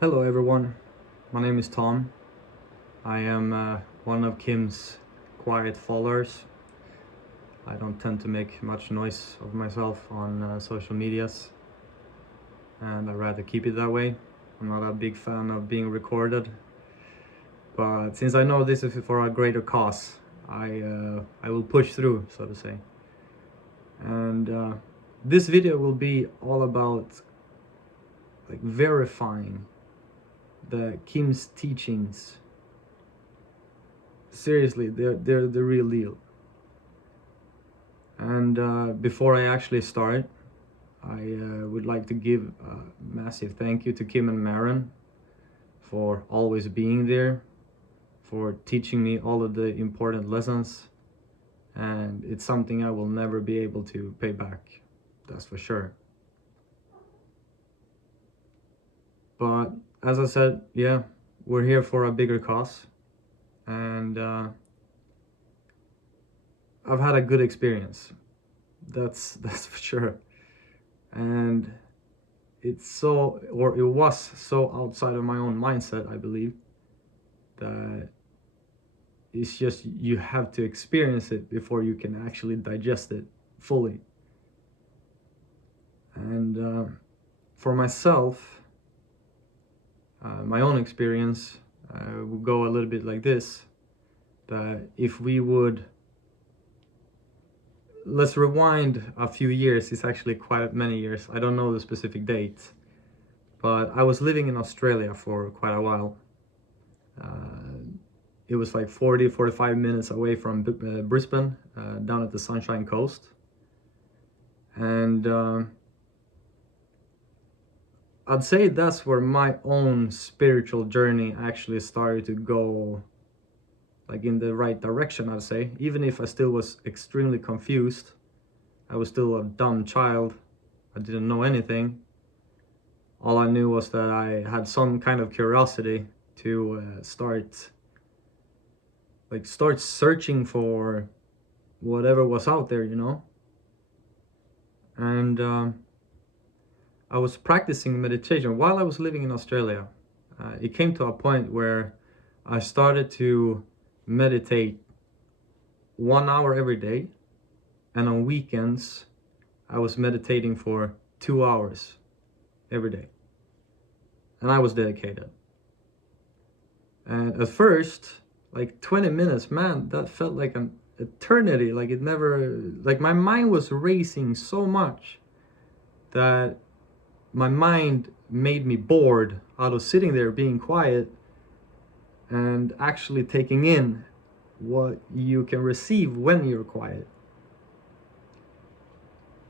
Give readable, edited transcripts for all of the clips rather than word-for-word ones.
Hello everyone, my name is Tom. I am one of Kim's quiet followers. I don't tend to make much noise of myself on social medias, and I'd rather keep it that way. I'm not a big fan of being recorded, but since I know this is for a greater cause, I will push through, so to say. And this video will be all about verifying the Kim's teachings. Seriously, they're the real deal. And before I actually start, I would like to give a massive thank you to Kim and Maren for always being there, for teaching me all of the important lessons, and it's something I will never be able to pay back, that's for sure. But as I said, yeah, we're here for a bigger cause, and I've had a good experience, that's for sure. And it was so outside of my own mindset, I believe, that it's just you have to experience it before you can actually digest it fully. And for myself, my own experience would go a little bit like this, that if we would, let's rewind a few years. It's actually quite many years, I don't know the specific date, but I was living in Australia for quite a while. It was like 45 minutes away from Brisbane, down at the Sunshine Coast. And I'd say that's where my own spiritual journey actually started to go, like in the right direction, I'd say. Even if I still was extremely confused, I was still a dumb child, I didn't know anything. All I knew was that I had some kind of curiosity to start searching for whatever was out there, And I was practicing meditation while I was living in Australia. It came to a point where I started to meditate 1 hour every day, and on weekends I was meditating for 2 hours every day, and I was dedicated. And at first, like 20 minutes, man, that felt like an eternity. Like it never, like my mind was racing so much that my mind made me bored out of sitting there being quiet and actually taking in what you can receive when you're quiet.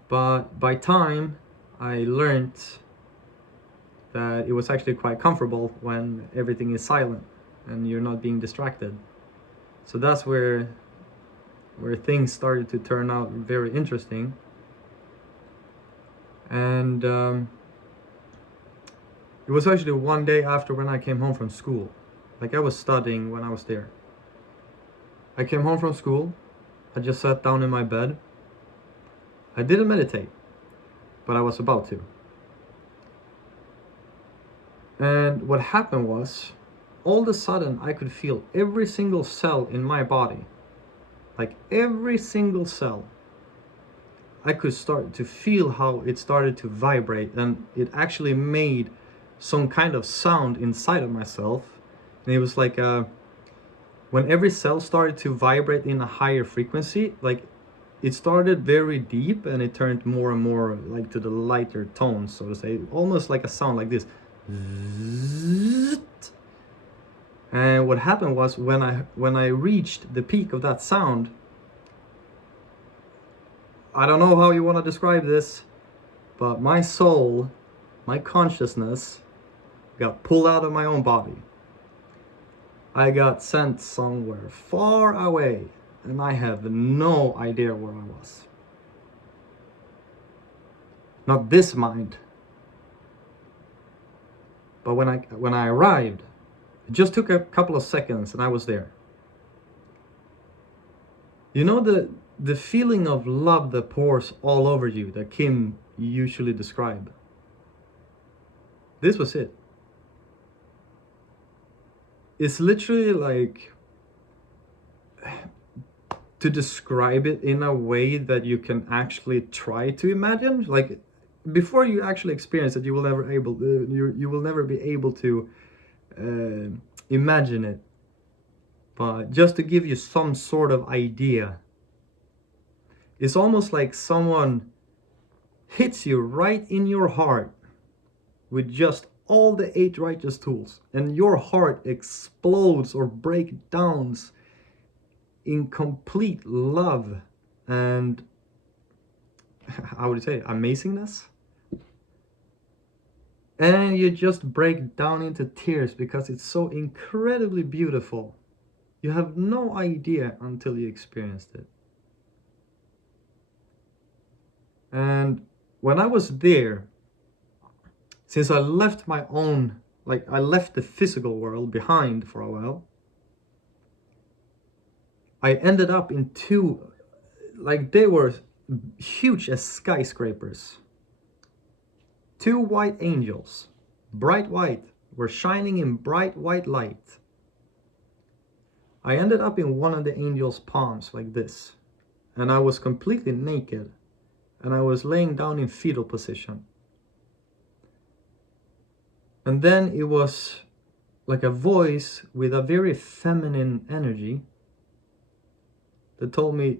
But by time, I learned that it was actually quite comfortable when everything is silent and you're not being distracted. So that's where things started to turn out very interesting. And it was actually one day after when I came home from school. Like I was studying when I was there. I came home from school, I just sat down in my bed. I didn't meditate, but I was about to. And what happened was, all of a sudden I could feel every single cell in my body, like every single cell. I could start to feel how it started to vibrate, and it actually made some kind of sound inside of myself. And it was like when every cell started to vibrate in a higher frequency, like it started very deep and it turned more and more like to the lighter tones, so to say, almost like a sound like this. And what happened was, when I reached the peak of that sound, I don't know how you want to describe this, but my soul, my consciousness got pulled out of my own body. I got sent somewhere far away, and I have no idea where I was. Not this mind. But when I arrived, it just took a couple of seconds and I was there. You know the feeling of love that pours all over you that Kim usually describe? This was it. it's literally like, to describe it in a way that you can actually try to imagine, like before you actually experience it, you will never you will never be able to imagine it. But just to give you some sort of idea, it's almost like someone hits you right in your heart with just all the 8 righteous tools, and your heart explodes or breakdowns in complete love and, how would you say, amazingness. And you just break down into tears because it's so incredibly beautiful. You have no idea until you experienced it. And when I was there, since I left my own, like I left the physical world behind for a while, I ended up in 2, like they were huge as skyscrapers. 2 white angels, bright white, were shining in bright white light. I ended up in one of the angels' palms like this, and I was completely naked, and I was laying down in fetal position. And then it was like a voice with a very feminine energy that told me,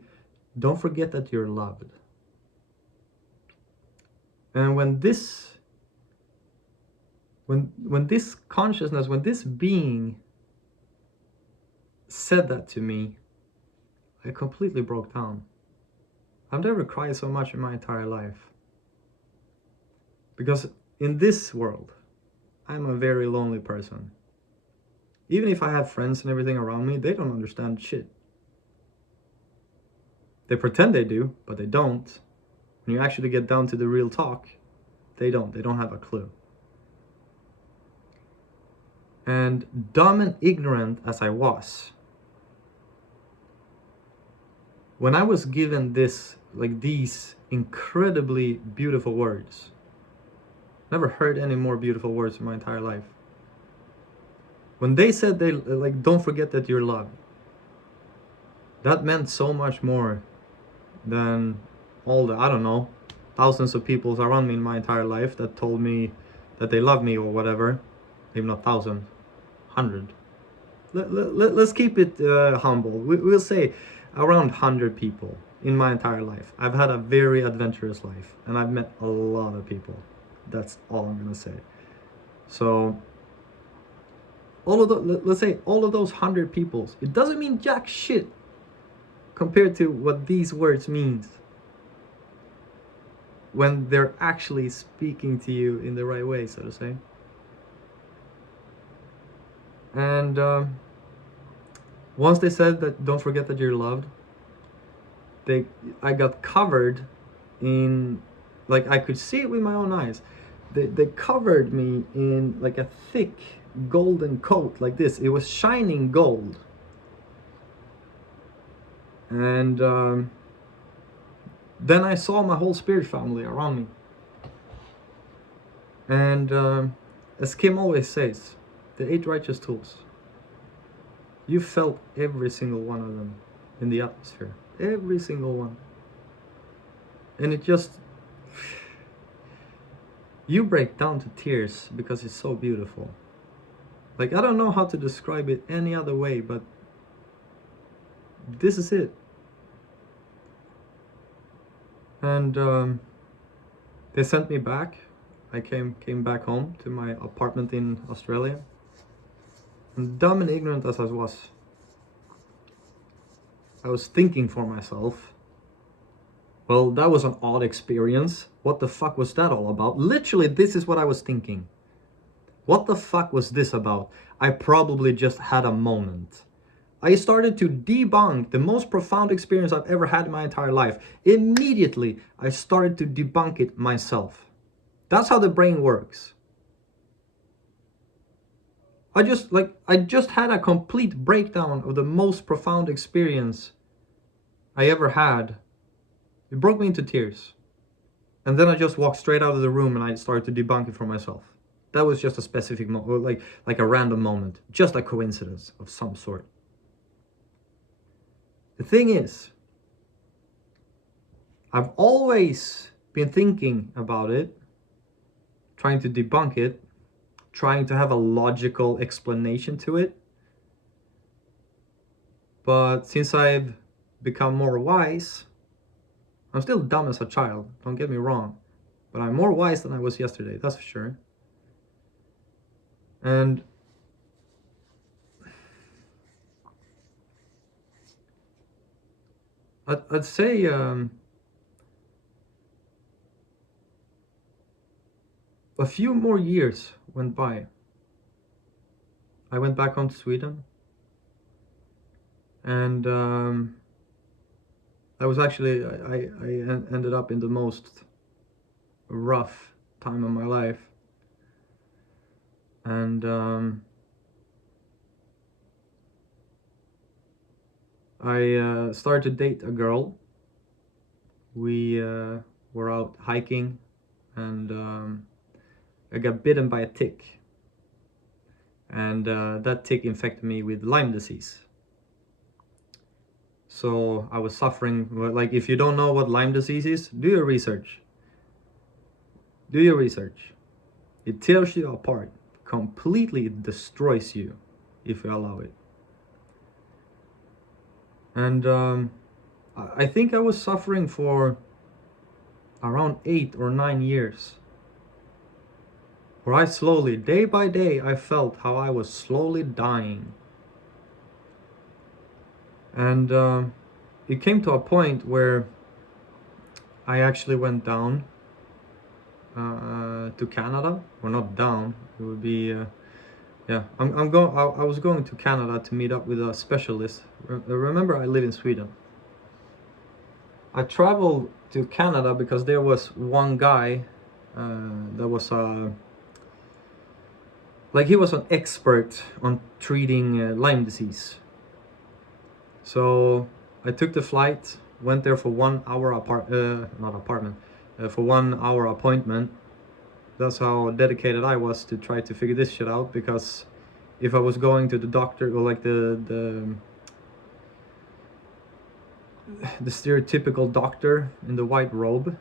don't forget that you're loved. And when this consciousness, when this being said that to me, I completely broke down. I've never cried so much in my entire life. Because in this world, I'm a very lonely person. Even if I have friends and everything around me, they don't understand shit. They pretend they do, but they don't. When you actually get down to the real talk, they don't. They don't have a clue. And dumb and ignorant as I was, when I was given this, like these incredibly beautiful words, never heard any more beautiful words in my entire life. When they said they, like, don't forget that you're loved, that meant so much more than all the, I don't know, thousands of people around me in my entire life that told me that they love me or whatever. Maybe not 1,000, 100. Let's keep it humble. We'll say around 100 people in my entire life. I've had a very adventurous life, and I've met a lot of people. That's all I'm gonna say. So all of the, let's say all of those 100 people, it doesn't mean jack shit compared to what these words means when they're actually speaking to you in the right way, so to say. And once they said that don't forget that you're loved, I got covered in, like I could see it with my own eyes. They covered me in like a thick golden coat like this. It was shining gold. And then I saw my whole spirit family around me. And as Kim always says, the 8 righteous tools. You felt every single one of them in the atmosphere. Every single one. And it just, you break down to tears because it's so beautiful. Like, I don't know how to describe it any other way, but this is it. And they sent me back. I came back home to my apartment in Australia. And dumb and ignorant as I was thinking for myself, well, that was an odd experience. What the fuck was that all about? Literally, this is what I was thinking. What the fuck was this about? I probably just had a moment. I started to debunk the most profound experience I've ever had in my entire life. Immediately, I started to debunk it myself. That's how the brain works. I just had a complete breakdown of the most profound experience I ever had. It broke me into tears. And then I just walked straight out of the room and I started to debunk it for myself. That was just a specific moment, like a random moment, just a coincidence of some sort. The thing is, I've always been thinking about it, trying to debunk it, trying to have a logical explanation to it. But since I've become more wise, I'm still dumb as a child, don't get me wrong, but I'm more wise than I was yesterday, that's for sure. And I'd say a few more years went by. I went back home to Sweden, and that was actually, I ended up in the most rough time of my life. And I started to date a girl. We were out hiking, and I got bitten by a tick. And that tick infected me with Lyme disease. So I was suffering, like, if you don't know what Lyme disease is, do your research. Do your research. It tears you apart, completely destroys you if you allow it. And I think I was suffering for around 8 or 9 years. Where I slowly, day by day, I felt how I was slowly dying. And it came to a point where I actually went down to Canada, or not down. It would be, yeah. I was going to Canada to meet up with a specialist. Remember, I live in Sweden. I traveled to Canada because there was one guy that was like, he was an expert on treating Lyme disease. So I took the flight, went there for 1 hour for 1 hour appointment. That's how dedicated I was to try to figure this shit out, because if I was going to the doctor, or like the stereotypical doctor in the white robe,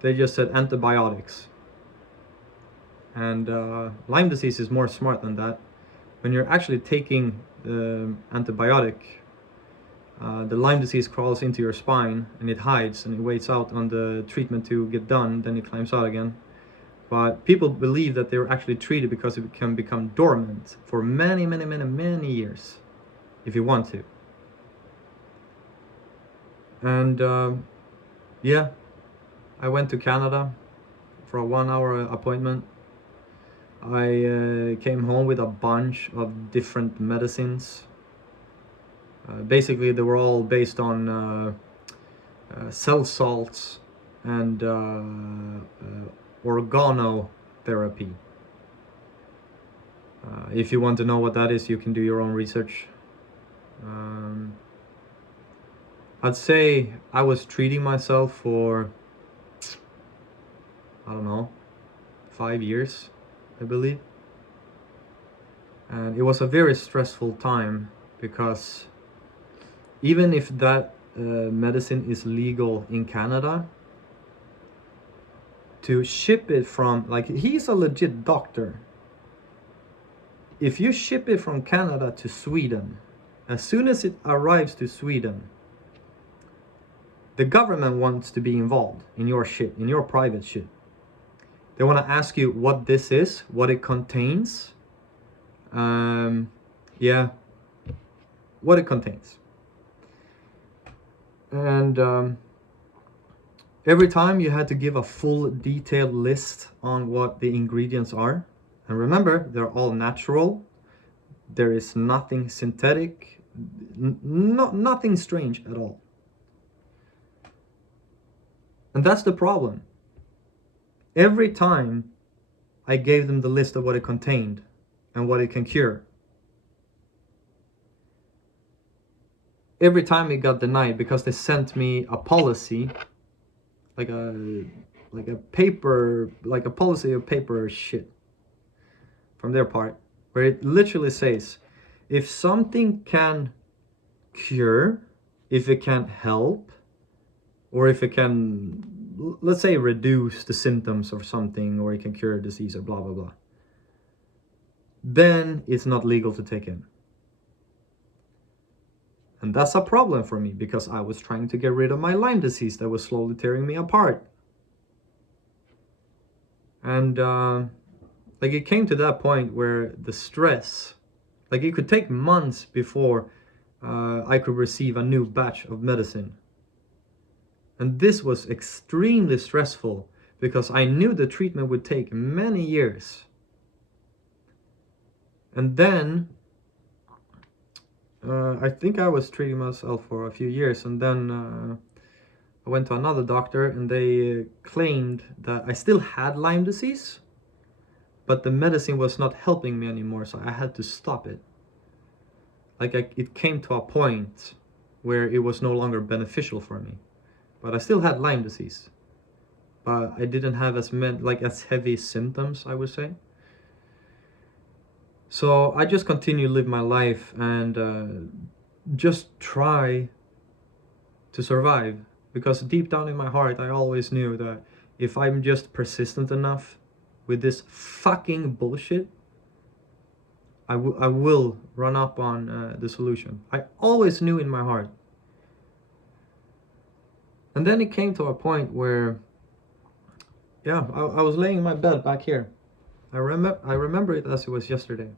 they just said antibiotics. And Lyme disease is more smart than that. When you're actually taking the antibiotic, the Lyme disease crawls into your spine and it hides and it waits out on the treatment to get done, then it climbs out again. But people believe that they're actually treated because it can become dormant for many, many, many, many years if you want to. And yeah, I went to Canada for a 1 hour appointment. I came home with a bunch of different medicines. Basically, they were all based on cell salts and organotherapy. If you want to know what that is, you can do your own research. I'd say I was treating myself for, I don't know, 5 years, I believe. And it was a very stressful time, because even if that medicine is legal in Canada, to ship it from, like, he's a legit doctor. If you ship it from Canada to Sweden, as soon as it arrives to Sweden, the government wants to be involved in your shit, in your private shit. They want to ask you what this is, what it contains. Yeah, what it contains. And every time you had to give a full detailed list on what the ingredients are. And remember, they're all natural. There is nothing synthetic, nothing strange at all. And that's the problem. Every time I gave them the list of what it contained and what it can cure, every time it got denied, because they sent me a policy, like a paper, like a policy of paper shit. from their part, where it literally says, if something can cure, if it can help, or if it can, let's say, reduce the symptoms of something, or it can cure a disease, or blah blah blah, then it's not legal to take in. And that's a problem for me, because I was trying to get rid of my Lyme disease that was slowly tearing me apart. And like, it came to that point where the stress, like, it could take months before I could receive a new batch of medicine. And this was extremely stressful, because I knew the treatment would take many years. And then I think I was treating myself for a few years, and then I went to another doctor, and they claimed that I still had Lyme disease, but the medicine was not helping me anymore, so I had to stop it. Like, it came to a point where it was no longer beneficial for me. But I still had Lyme disease, but I didn't have as heavy symptoms, I would say. So I just continue to live my life and just try to survive, because deep down in my heart I always knew that if I'm just persistent enough with this fucking bullshit, I will run up on the solution. I always knew in my heart. And then it came to a point where, yeah, I was laying in my bed back here. I remember it as it was yesterday.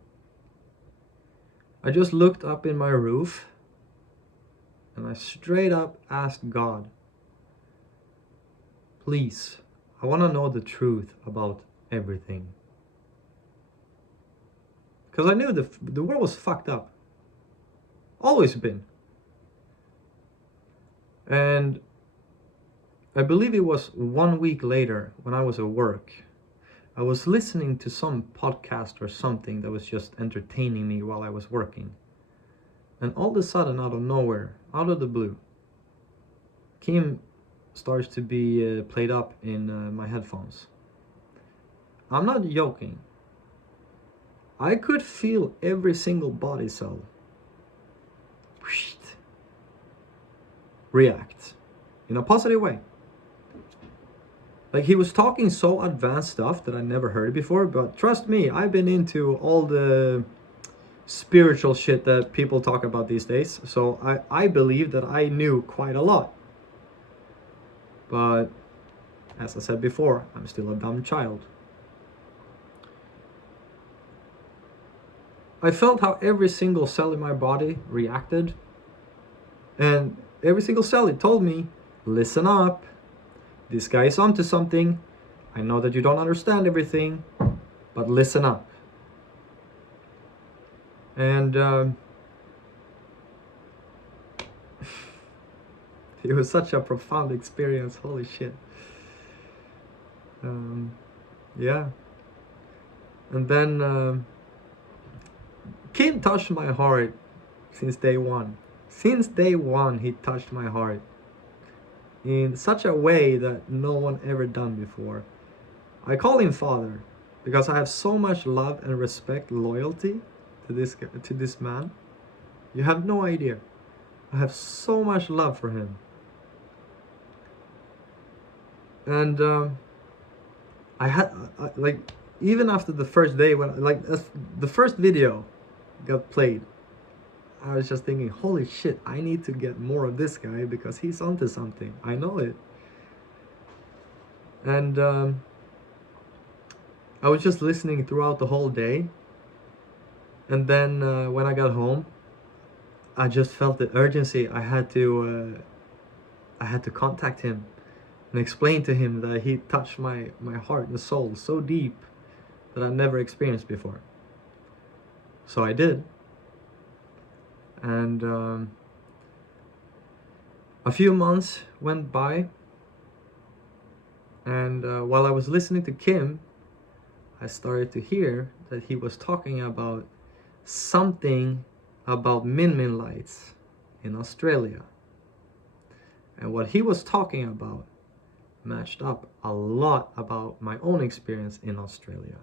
I just looked up in my roof, and I straight up asked God, please, I want to know the truth about everything. Because I knew the world was fucked up. Always been. And I believe it was 1 week later, when I was at work, I was listening to some podcast or something that was just entertaining me while I was working. And all of a sudden, out of nowhere, out of the blue, Kim starts to be played up in my headphones. I'm not joking. I could feel every single body cell react in a positive way. Like, he was talking so advanced stuff that I never heard before, but trust me, I've been into all the spiritual shit that people talk about these days, so I believe that I knew quite a lot. But as I said before, I'm still a dumb child. I felt how every single cell in my body reacted, and every single cell, it told me, listen up, this guy is onto something. I know that you don't understand everything, but listen up. And it was such a profound experience, holy shit. Yeah. And then Kim touched my heart since day one. Since day one, he touched my heart in such a way that no one ever done before. I call him Father because I have so much love and respect, loyalty to this man. You have no idea. I have so much love for him. And I had like, even after the first day, when the first video got played, I was just thinking, holy shit, I need to get more of this guy because he's onto something. I know it. And I was just listening throughout the whole day. And then when I got home, I just felt the urgency. I had to contact him and explain to him that he touched my heart and soul so deep that I've never experienced before. So I did. And a few months went by, and while I was listening to Kim, I started to hear that he was talking about something about Min lights in Australia. And what he was talking about matched up a lot about my own experience in Australia.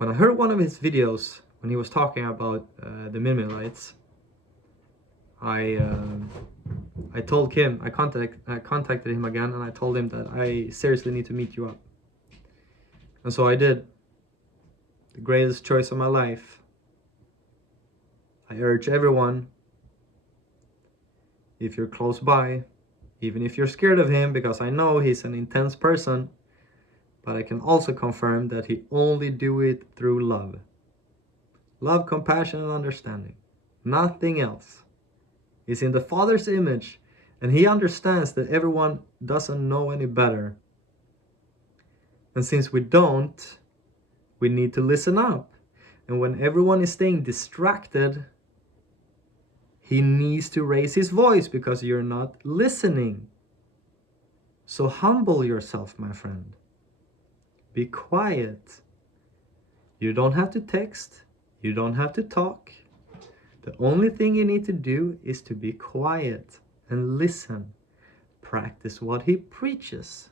When I heard one of his videos, when he was talking about the Mennonites, I told Kim, I contacted him again, and I told him that I seriously need to meet you up. And so I did. The greatest choice of my life. I urge everyone, if you're close by, even if you're scared of him, because I know he's an intense person, but I can also confirm that he only do it through love. Love, compassion, and understanding. Nothing else. He's in the Father's image, and he understands that everyone doesn't know any better. And since we don't, we need to listen up. And when everyone is staying distracted, he needs to raise his voice because you're not listening. So humble yourself, my friend. Be quiet. You don't have to text. You don't have to talk. The only thing you need to do is to be quiet and listen. Practice what he preaches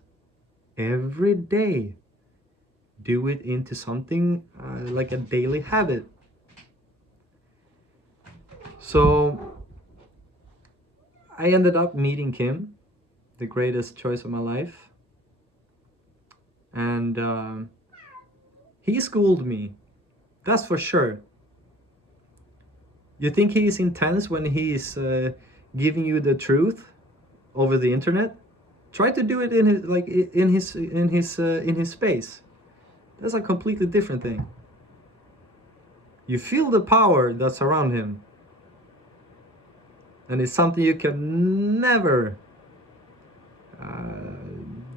every day. Do it into something like a daily habit. So I ended up meeting Kim, the greatest choice of my life. And he schooled me, that's for sure. You think he's intense when he's giving you the truth over the internet? Try to do it in his space. That's a completely different thing. You feel the power that's around him, and it's something you can never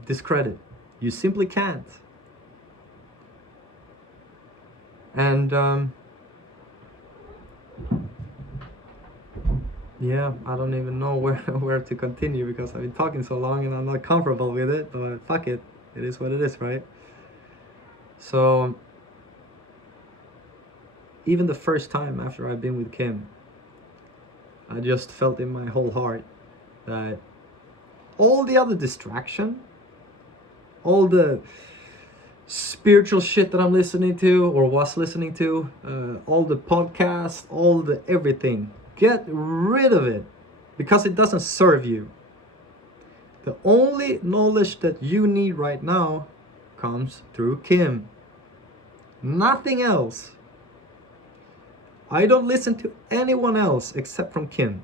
discredit. You simply can't. And yeah, I don't even know where to continue, because I've been talking so long and I'm not comfortable with it, but fuck it. It is what it is, right? So even the first time after I've been with Kim, I just felt in my whole heart that all the other distraction, all the spiritual shit that I'm listening to or was listening to, all the podcasts, all the everything, get rid of it, because it doesn't serve you. The only knowledge that you need right now comes through Kim. Nothing else. I don't listen to anyone else except from Kim.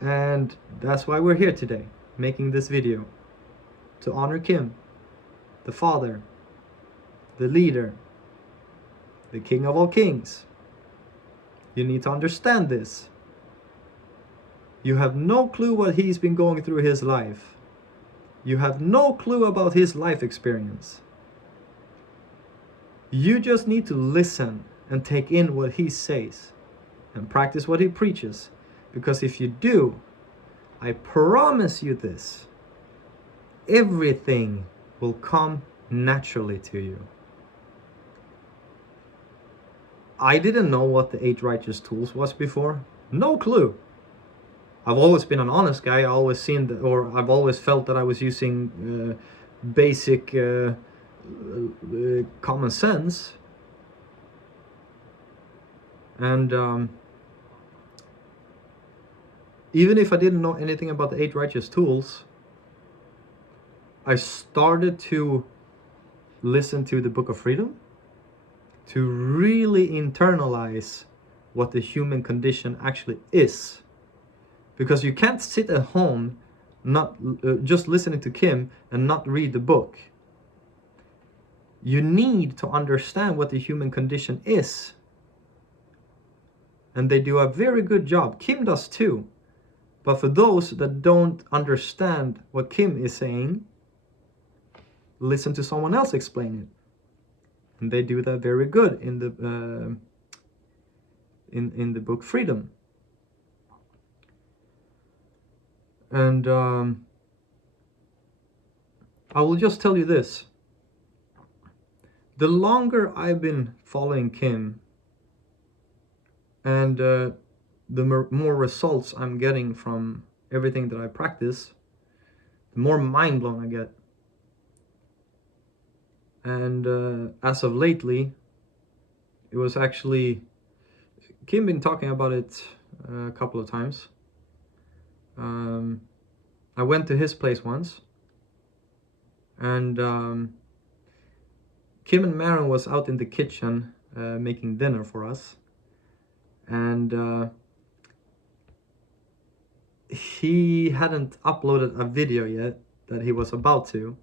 And that's why we're here today, making this video. To honor Kim, the Father, the leader, the King of all kings. You need to understand this. You have no clue what he's been going through his life. You have no clue about his life experience. You just need to listen and take in what he says and practice what he preaches. Because if you do, I promise you this, everything will come naturally to you. I didn't know what the 8 righteous tools was before. No clue. I've always been an honest guy. I've always felt that I was using basic common sense. And even if I didn't know anything about the 8 righteous tools, I started to listen to the Book of Freedom to really internalize what the human condition actually is. Because you can't sit at home not just listening to Kim and not read the book. You need to understand what the human condition is. And they do a very good job. Kim does too. But for those that don't understand what Kim is saying, listen to someone else explain it. And they do that very good in the book Freedom. And I will just tell you this. The longer I've been following Kim, and the more results I'm getting from everything that I practice, the more mind blown I get. And as of lately, it was actually Kim been talking about it a couple of times. I went to his place once, and Kim and Maren was out in the kitchen making dinner for us, and he hadn't uploaded a video yet that he was about to,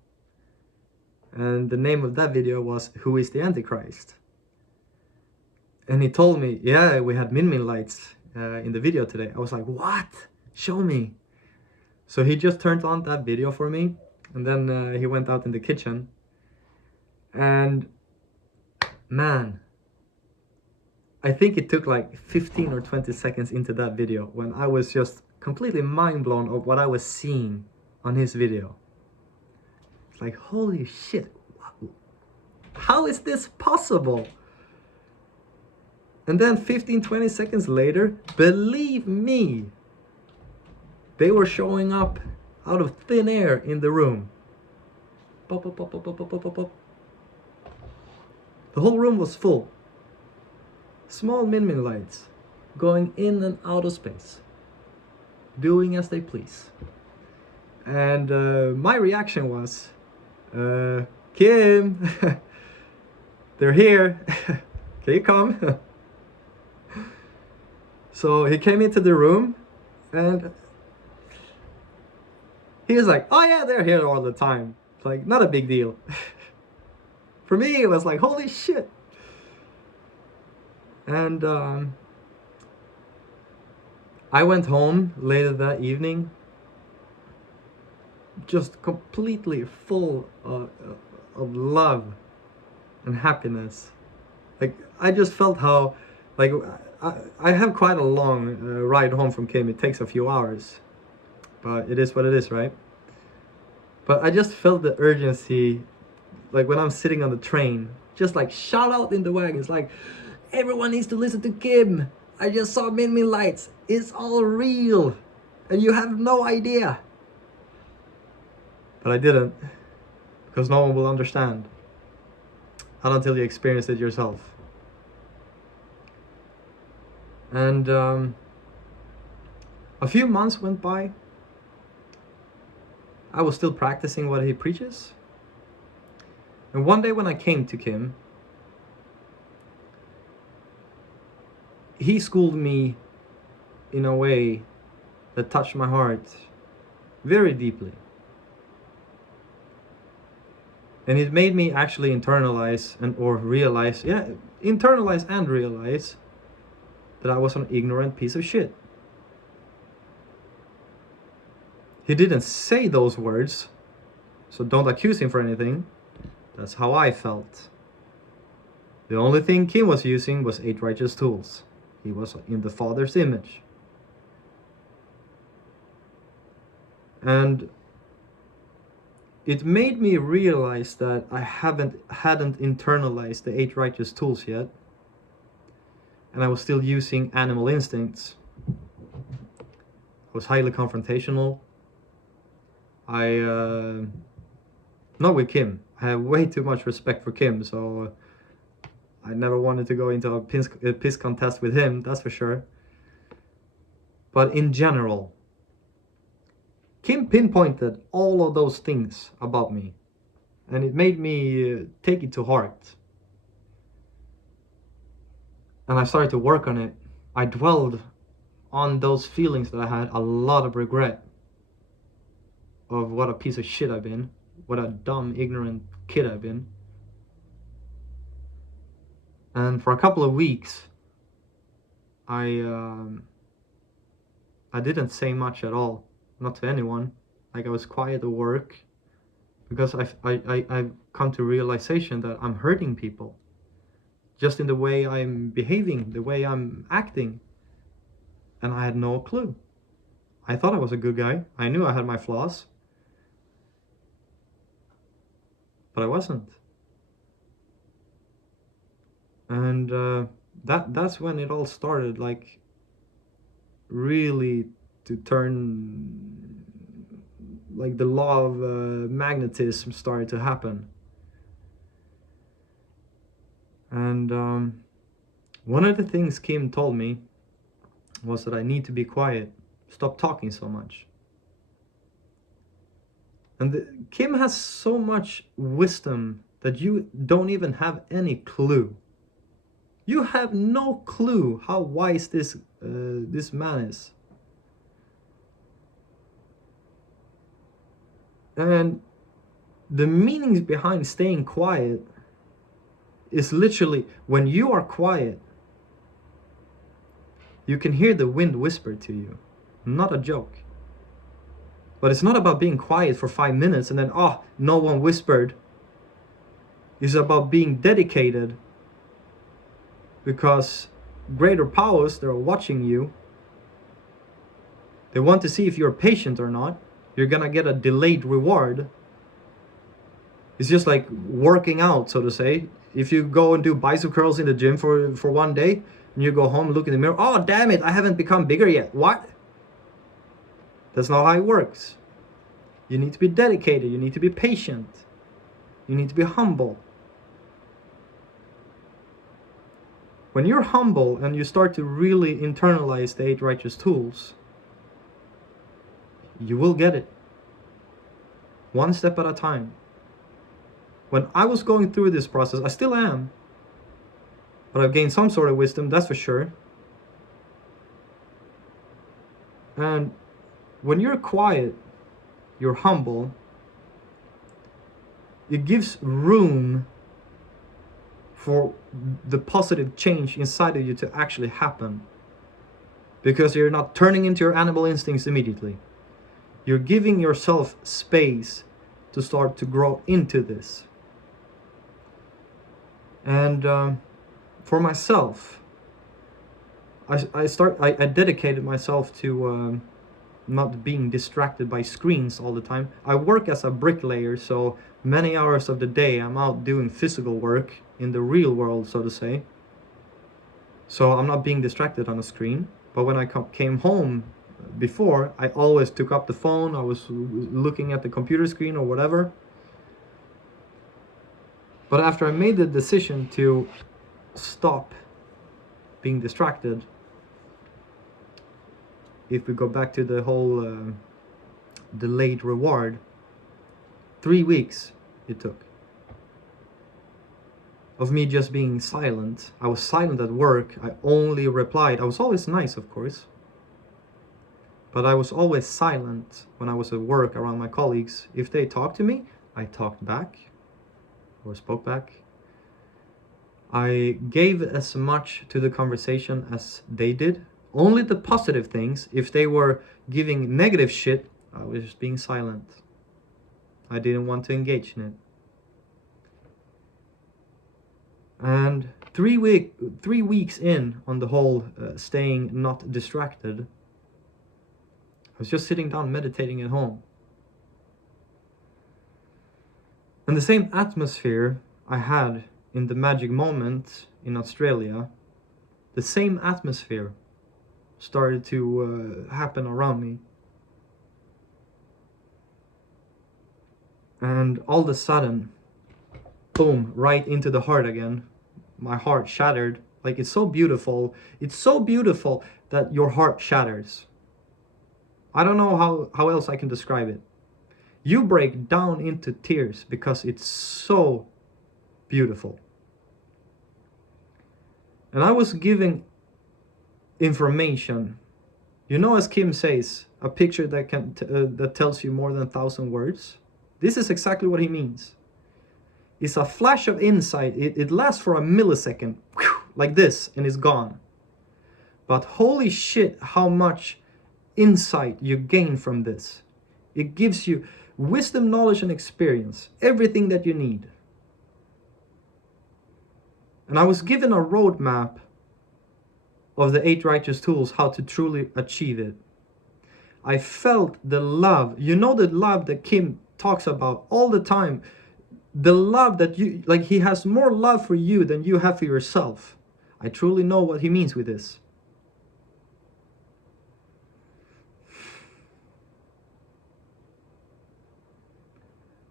and the name of that video was "Who is the Antichrist?" And he told me, yeah, we had Min Min lights in the video today. I was like, what? Show me. So he just turned on that video for me, and then he went out in the kitchen, and man, I think it took like 15 or 20 seconds into that video when I was just completely mind blown of what I was seeing on his video. It's like, holy shit, how is this possible? And then 15-20 seconds later, believe me, they were showing up out of thin air in the room. Pop, pop, pop, pop, pop, pop, pop, pop. The whole room was full. Small Min Min lights going in and out of space, doing as they please. And my reaction was, Kim, they're here. Can you come? So he came into the room, and he was like, oh yeah, they're here all the time. It's like, not a big deal. For me, it was like, holy shit. And I went home later that evening, just completely full of love and happiness. Like, I just felt how, like, I have quite a long ride home from Kim. It takes a few hours, but it is what it is, right? But I just felt the urgency, like when I'm sitting on the train, just like shout out in the wagon. It's like, everyone needs to listen to Kim. I just saw Min Min lights. It's all real, and you have no idea. But I didn't, because no one will understand. Not until you experience it yourself. And a few months went by. I was still practicing what he preaches. And one day when I came to Kim, he schooled me in a way that touched my heart very deeply. And it made me actually internalize or realize, internalize and realize that I was an ignorant piece of shit. He didn't say those words, so don't accuse him for anything. That's how I felt. The only thing Kim was using was 8 righteous tools. He was in the Father's image. And it made me realize that I hadn't internalized the 8 righteous tools yet. And I was still using animal instincts. I was highly confrontational. Not with Kim. I have way too much respect for Kim, so I never wanted to go into a piss contest with him, that's for sure. But in general, Kim pinpointed all of those things about me, and it made me take it to heart. And I started to work on it. I dwelled on those feelings that I had a lot of regret of what a piece of shit I've been, what a dumb, ignorant kid I've been. And for a couple of weeks, I didn't say much at all, not to anyone. Like, I was quiet at work, because I've come to realization that I'm hurting people, just in the way I'm behaving, the way I'm acting. And I had no clue. I thought I was a good guy. I knew I had my flaws, but I wasn't. And that's when it all started, like, really to turn, like the law of magnetism started to happen. And one of the things Kim told me was that I need to be quiet, stop talking so much. And Kim has so much wisdom that you don't even have any clue. You have no clue how wise this man is. And the meanings behind staying quiet is literally when you are quiet, you can hear the wind whisper to you. Not a joke. But it's not about being quiet for 5 minutes and then, oh, no one whispered. It's about being dedicated, because greater powers that are watching you, they want to see if you're patient or not. You're gonna get a delayed reward. It's just like working out, so to say. If you go and do bicep curls in the gym for 1 day, and you go home, look in the mirror, oh damn it, I haven't become bigger yet. What? That's not how it works. You need to be dedicated, you need to be patient, you need to be humble. When you're humble and you start to really internalize the 8 righteous tools, you will get it. One step at a time. When I was going through this process, I still am, but I've gained some sort of wisdom, that's for sure. And when you're quiet, you're humble, it gives room for the positive change inside of you to actually happen. Because you're not turning into your animal instincts immediately. You're giving yourself space to start to grow into this. And for myself, I dedicated myself to not being distracted by screens all the time. I work as a bricklayer, so many hours of the day I'm out doing physical work in the real world, so to say. So I'm not being distracted on a screen. But when I came home before, I always took up the phone, I was looking at the computer screen or whatever. But after I made the decision to stop being distracted, if we go back to the whole delayed reward, 3 weeks it took of me just being silent. I was silent at work. I only replied. I was always nice, of course, but I was always silent when I was at work around my colleagues. If they talked to me, I talked back or spoke back. I gave as much to the conversation as they did. Only the positive things. If they were giving negative shit, I was just being silent. I didn't want to engage in it. And 3 weeks in on the whole staying not distracted, I was just sitting down meditating at home. And the same atmosphere I had in the magic moment in Australia, the same atmosphere started to happen around me. And all of a sudden, boom, right into the heart again. My heart shattered. Like, it's so beautiful. It's so beautiful that your heart shatters. I don't know how else I can describe it. You break down into tears because it's so beautiful. And I was giving information. You know, as Kim says, a picture that that tells you more than 1,000 words. This is exactly what he means. It's a flash of insight. It lasts for a millisecond, like this, and it's gone. But holy shit, how much insight you gain from this. It gives you wisdom, knowledge, and experience. Everything that you need. And I was given a roadmap of the 8 righteous tools, how to truly achieve it. I felt the love. You know, the love that Kim talks about all the time. The love that you, like, he has more love for you than you have for yourself. I truly know what he means with this.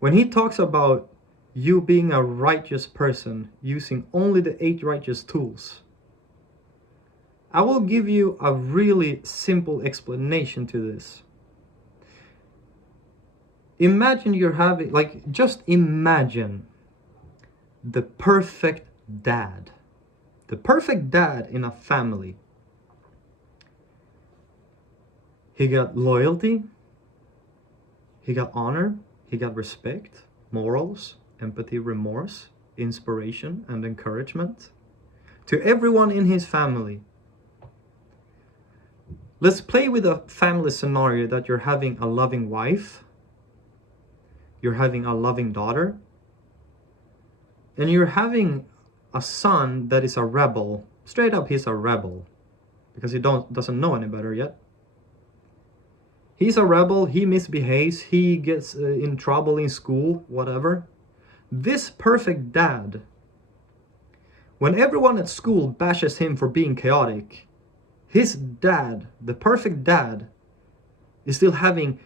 When he talks about you being a righteous person using only the 8 righteous tools. I will give you a really simple explanation to this. Imagine you're having, like, just imagine the perfect dad. The perfect dad in a family. He got loyalty, he got honor, he got respect, morals, empathy, remorse, inspiration, and encouragement to everyone in his family. Let's play with a family scenario that you're having a loving wife, you're having a loving daughter, and you're having a son that is a rebel. Straight up, he's a rebel because he doesn't know any better yet. He's a rebel, he misbehaves, he gets in trouble in school, whatever. This perfect dad, when everyone at school bashes him for being chaotic, his dad, the perfect dad, is still having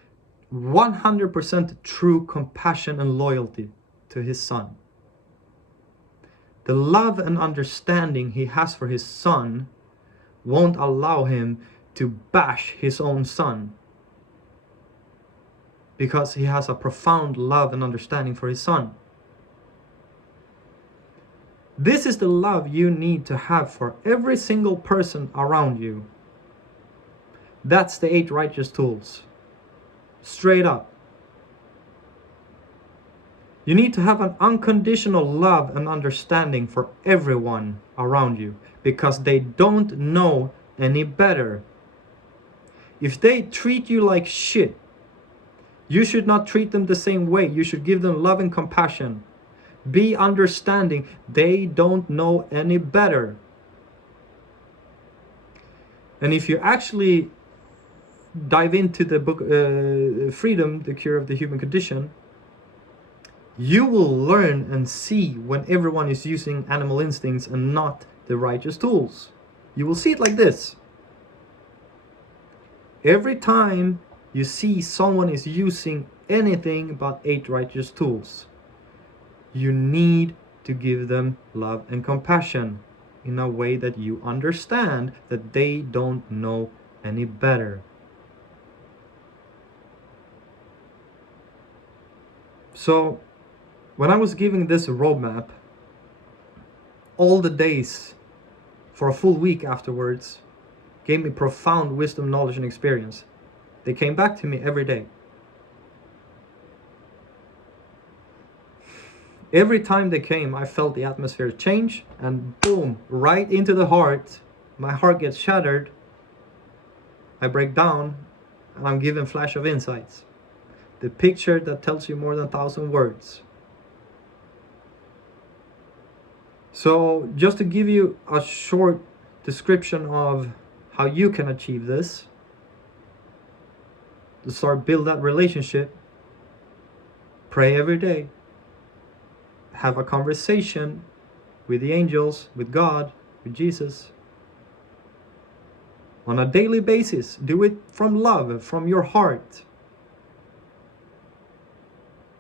100% true compassion and loyalty to his son. The love and understanding he has for his son won't allow him to bash his own son, because he has a profound love and understanding for his son. This is the love you need to have for every single person around you. That's the 8 righteous tools. Straight up. You need to have an unconditional love and understanding for everyone around you, because they don't know any better. If they treat you like shit, you should not treat them the same way. You should give them love and compassion. Be understanding. They don't know any better. And if you actually dive into the book Freedom, the Cure of the Human Condition, you will learn and see when everyone is using animal instincts and not the righteous tools. You will see it like this. Every time you see someone is using anything but 8 righteous tools, you need to give them love and compassion in a way that you understand that they don't know any better. So, when I was giving this roadmap, all the days for a full week afterwards gave me profound wisdom, knowledge, and experience. They came back to me every day. Every time they came, I felt the atmosphere change, and boom, right into the heart. My heart gets shattered. I break down, and I'm given flash of insights. The picture that tells you more than 1,000 words. So, just to give you a short description of how you can achieve this, to start build that relationship, pray every day. Have a conversation with the angels, with God, with Jesus. On a daily basis. Do it from love, from your heart.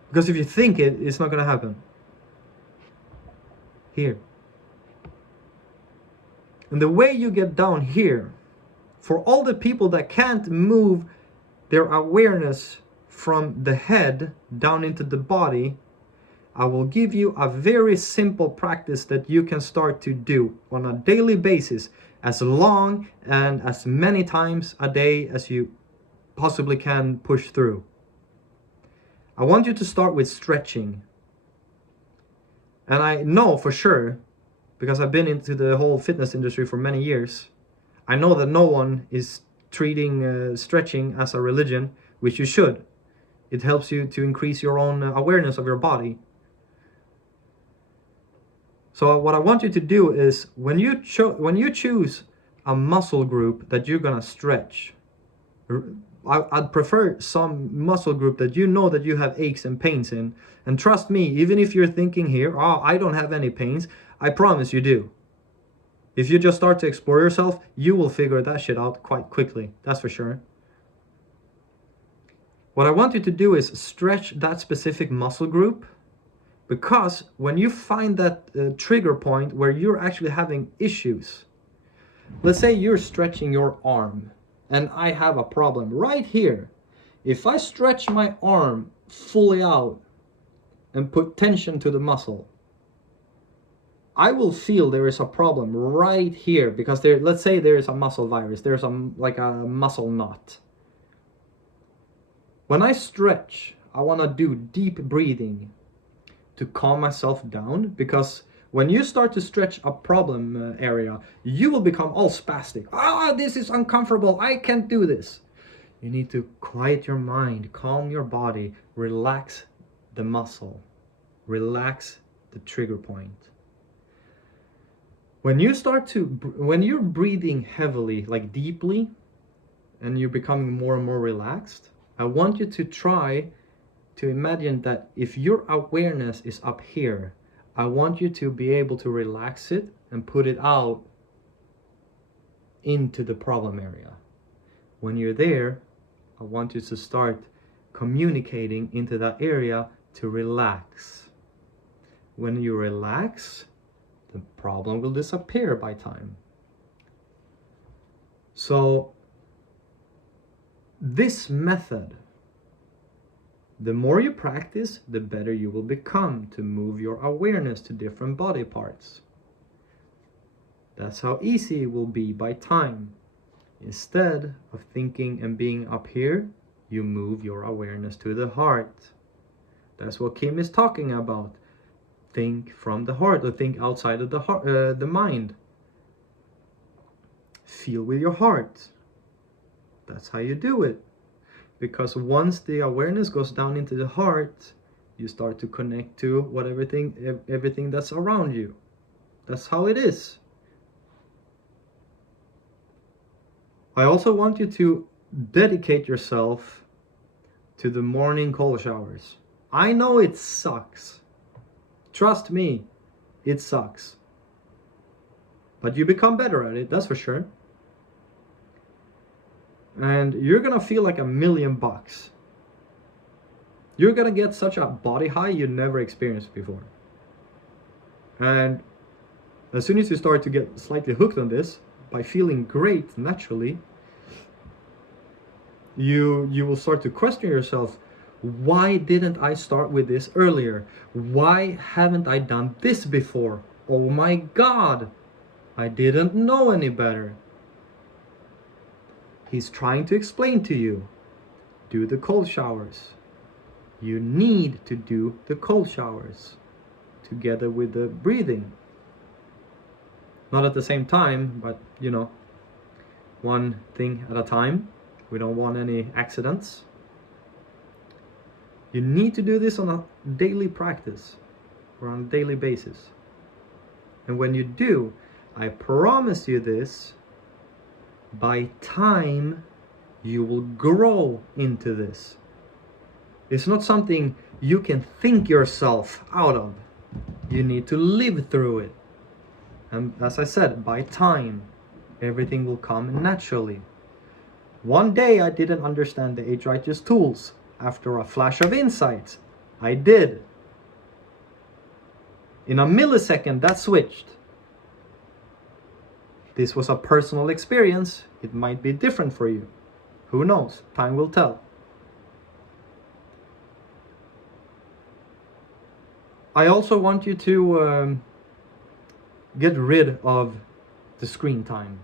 Because if you think it, it's not going to happen. Here. And the way you get down here, for all the people that can't move their awareness from the head down into the body, I will give you a very simple practice that you can start to do on a daily basis, as long and as many times a day as you possibly can push through. I want you to start with stretching. And I know for sure, because I've been into the whole fitness industry for many years, I know that no one is treating stretching as a religion, which you should. It helps you to increase your own awareness of your body. So what I want you to do is, when you choose a muscle group that you're gonna stretch, I'd prefer some muscle group that you know that you have aches and pains in. And trust me, even if you're thinking here, oh, I don't have any pains, I promise you do. If you just start to explore yourself, you will figure that shit out quite quickly, that's for sure. What I want you to do is stretch that specific muscle group Because when you find that trigger point where you're actually having issues, let's say you're stretching your arm and I have a problem right here. If I stretch my arm fully out and put tension to the muscle, I will feel there is a problem right here because there, let's say there is a muscle virus, there's like a muscle knot. When I stretch, I want to do deep breathing to calm myself down, because when you start to stretch a problem area, you will become all spastic. This is uncomfortable, I can't do this. You need to quiet your mind, calm your body, relax the muscle, relax the trigger point. When you're breathing heavily, like deeply, and you're becoming more and more relaxed, I want you to try to imagine that if your awareness is up here, I want you to be able to relax it and put it out into the problem area. When you're there, I want you to start communicating into that area to relax. When you relax, the problem will disappear by time. So this method, the more you practice, the better you will become to move your awareness to different body parts. That's how easy it will be by time. Instead of thinking and being up here, you move your awareness to the heart. That's what Kim is talking about. Think from the heart, or think outside of the heart, the mind. Feel with your heart. That's how you do it. Because once the awareness goes down into the heart, you start to connect to everything that's around you. That's how it is. I also want you to dedicate yourself to the morning cold showers. I know it sucks. Trust me, it sucks. But you become better at it, that's for sure. And you're gonna feel like $1,000,000. You're gonna get such a body high you never experienced before. And as soon as you start to get slightly hooked on this, by feeling great naturally, you will start to question yourself, why didn't I start with this earlier? Why haven't I done this before? Oh my God, I didn't know any better. He's trying to explain to you, do the cold showers. You need to do the cold showers together with the breathing. Not at the same time, but one thing at a time. We don't want any accidents. You need to do this on a daily practice or on a daily basis. And when you do, I promise you this, by time you will grow into this. It's not something you can think yourself out of. You need to live through it. And as I said, by time, everything will come naturally. One day I didn't understand the 8 righteous tools. After a flash of insight, I did. In a millisecond, that switched. This was a personal experience. It might be different for you. Who knows? Time will tell. I also want you to get rid of the screen time.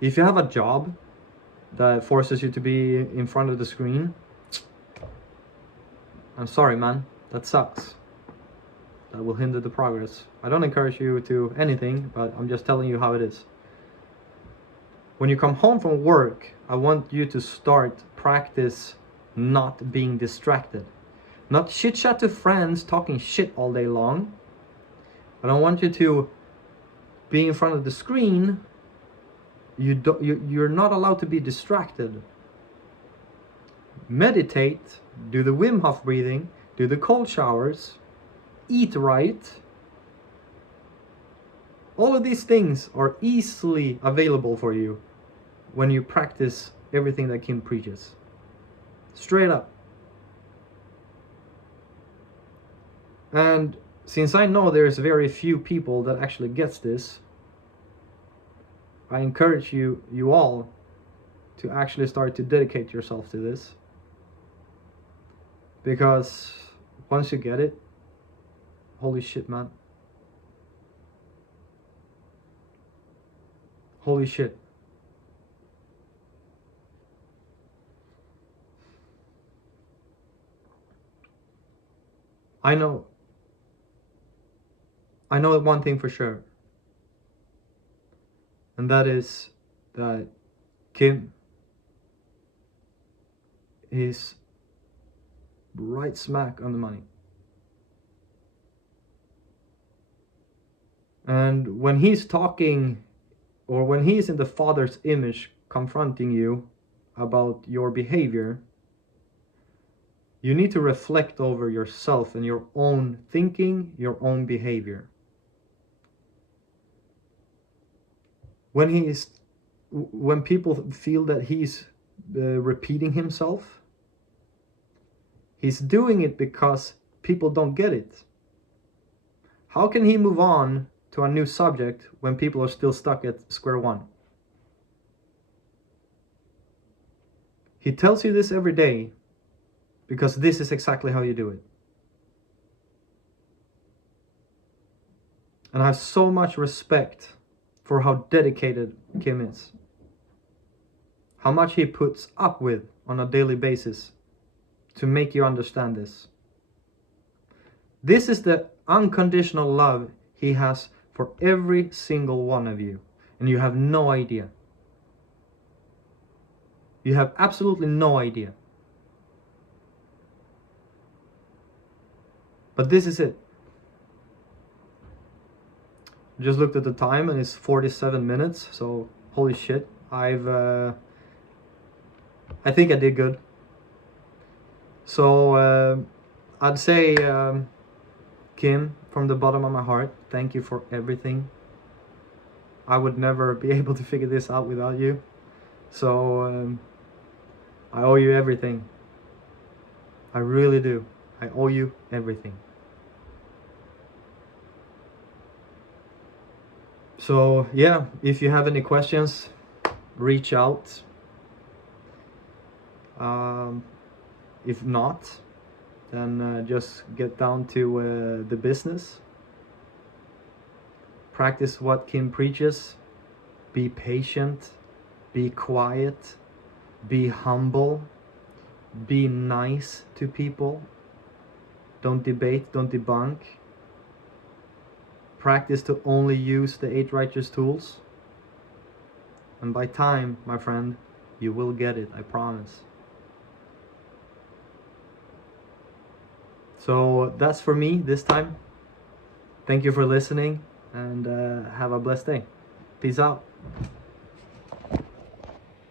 If you have a job that forces you to be in front of the screen, I'm sorry, man, that sucks. That will hinder the progress. I don't encourage you to anything, but I'm just telling you how it is. When you come home from work, I want you to start practice not being distracted. Not chit-chat to friends talking shit all day long. I don't want you to be in front of the screen. You're not allowed to be distracted. Meditate, do the Wim Hof breathing, do the cold showers, eat right. All of these things are easily available for you when you practice everything that Kim preaches. Straight up. And since I know there's very few people that actually gets this, I encourage you all to actually start to dedicate yourself to this. Because once you get it, holy shit, man. Holy shit. I know one thing for sure. And that is that Kim is right smack on the money. And when he's talking, or when he's in the Father's image confronting you about your behavior, you need to reflect over yourself and your own thinking, your own behavior. When people feel that he's repeating himself, he's doing it because people don't get it. How can he move on to a new subject when people are still stuck at square one? He tells you this every day because this is exactly how you do it. And I have so much respect for how dedicated Kim is. How much he puts up with on a daily basis to make you understand this. This is the unconditional love he has for every single one of you. And you have no idea. You have absolutely no idea. But this is it. I just looked at the time and it's 47 minutes. So holy shit. I think I did good. So I'd say, Kim, from the bottom of my heart, thank you for everything. I would never be able to figure this out without you. So I owe you everything. I really do. I owe you everything. So yeah, if you have any questions, reach out. If not, then just get down to the business. Practice what Kim preaches. Be patient. Be quiet. Be humble. Be nice to people. Don't debate, don't debunk. Practice to only use the 8 righteous tools. And by time, my friend, you will get it, I promise. So that's for me this time. Thank you for listening, and have a blessed day. Peace out.